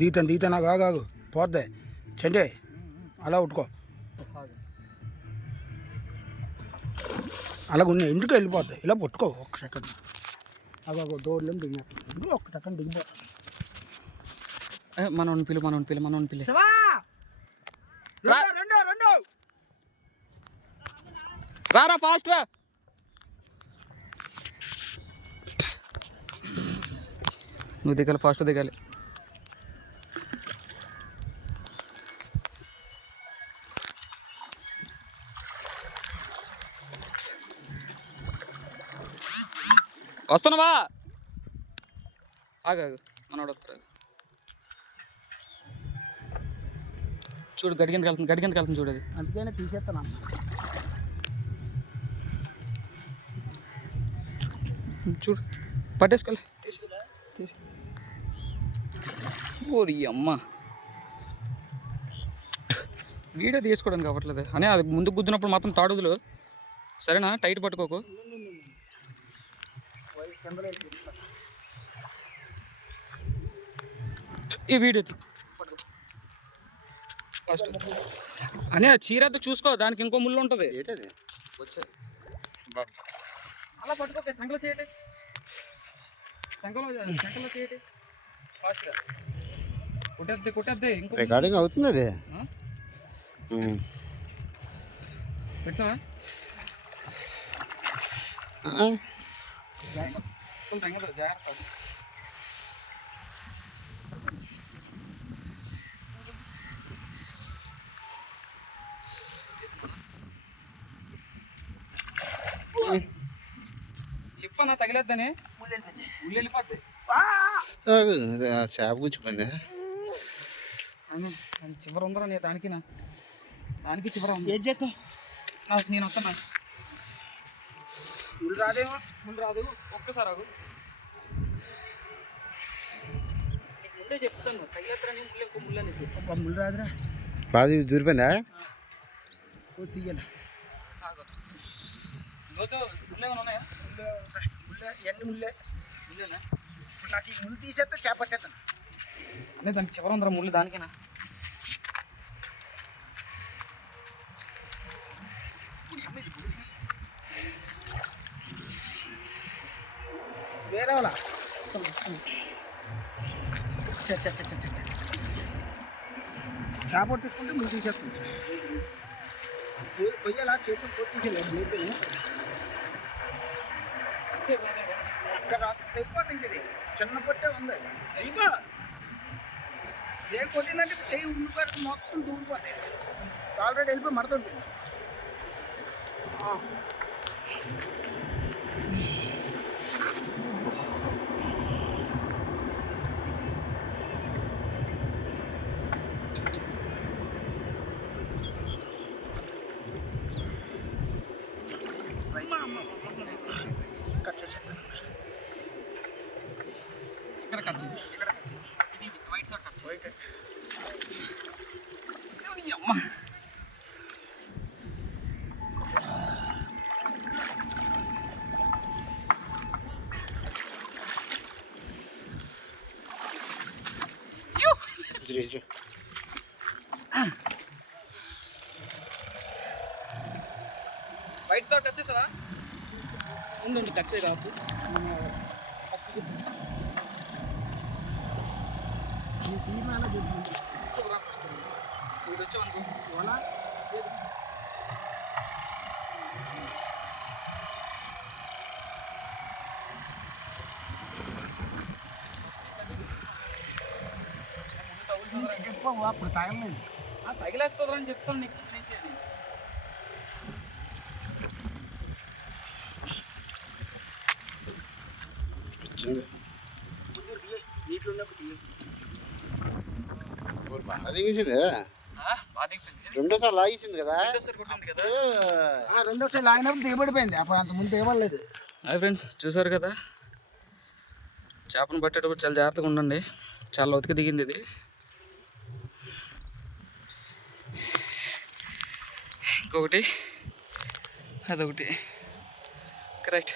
దీతాను దీతాను ఆగు ఆగు పోద్ది. చండి. అలా ఉట్టుకో. అలాగ ఉన్నాయి ఎందుకు వెళ్ళిపోతాయి ఇలా పట్టుకో ఒక్క సెకండ్ ఒక డోర్లు దిగి ఒక్క సెకండ్ దిగిపో. మనం పిలు మనం పిలు మనం పిలు. రెండు రెండు రెండు! రారా ఫాస్ట్ రా నువ్వు దిగాలి ఫాస్ట్ దిగాలి. వస్తున్నావా? ఆగాగు మనోడు వస్తాడు చూడు గడిగంతకి వెళ్తుంది గడిగంతకి వెళ్తుంది చూడు అది. అందుకనే తీసేస్తాను చూడు పట్టేసుకోలే. తీసుకురా తీసి ఓరి అమ్మ. వీడియో తీసుకోవడానికి అవ్వట్లేదు. అనే అది ముందు గుద్దినప్పుడు మాత్రం తాడుదులు సరేనా? టైట్ పట్టుకోకు. ఈ వీడియో. ఫస్ట్ అనే ఆ చీరతో చూసుకో దానికి ఇంకో ముళ్ళు ఉంటుంది. ఏంటది? అలా పట్టుకోకే సంకలో చేయటి సంకలో సంకలో చేయటి ఫాస్ట్గా కొట్టేద్ది కొట్టేద్ది. ఇంకో రికార్డింగ్ అవుతుంది అది? పెట్టావా జాగ్రత్త చెప్పనా తగిలేద్దని ఉల్లి వెళ్ళిపోద్ది చేప అని చివర ఉందరా నీ దానికి నా దానికి చివర ఉంది. ఏం చేస్తావు? నాకు నేను వస్తున్నా ముళ్ళు రాదేమో ముందు రాదు. ఒక్కసారి ఆగు. నీకు ముందే చెప్తాను. తగిలేత్తరని ముళ్ళు ఇంకో ముళ్ళు అనేసి. అబ్బా, ముళ్ళు రాదురా. బాగా దూరిపోయిందా? ఓ తీయాలి ఆగు. లోతు ముళ్ళు ఏమైనా ఉన్నాయా? ముళ్ళే ఎన్ని ముళ్ళే? ముళ్ళేనా? ఇప్పుడు నాకు ఈ ముళ్ళు తీసేస్తే చేపట్టేస్తాను అదే దానికి చివర ఉందరా ముళ్ళు దానికేనా? వేరే వాళ్ళ చేప తీసుకుంటే ముందు తీసేస్తుంది కొయ్యాల? చేతులు కొట్టి తీసేయాలి? నీళ్ళు అక్కడ తెగిపోతుంది ఇంక ఇది. చిన్న పొట్టే ఉంది. అయిపో ఏ కొట్టిందంటే చేయి ఉల్లిపాయలు మొత్తం దూరిపోతాయి. ఆల్రెడీ వెళ్ళిపోయి మడతుంటుంది ఇక్కడ కచ్చి ఇక్కడ కచ్చి ఇది వైట్ కట్ కచ్చి వైట్ దేవుని అమ్మ. యూ! వైట్తో టచ్ చేసావా? ఉండు టచ్ చేయరాదు ఈ తీర్మాన చెప్తుంది ఫస్ట్ ఇప్పుడు వచ్చావనుకో వల చెప్పవు అప్పుడు తగలలేదు. ఆ తగిలేస్తుందని చెప్తాను నీకు. నేను చేయను. ముందు నీటిలో ఉన్నప్పుడు రెండోసారి లాగేసింది కదా? రెండోసారి కొట్టింది కదా? ఆ. రెండోసారి లాగినప్పుడు దిగబడిపోయింది. అప్పుడు అంత ముందు దిగబడలేదు. హాయ్ ఫ్రెండ్స్ చూసారు కదా? చేపను పట్టేటప్పుడు చాలా జాగ్రత్తగా ఉండండి. చాలా లోతుకి దిగింది ఇది. ఇంకొకటి. అదొకటి. కరెక్ట్.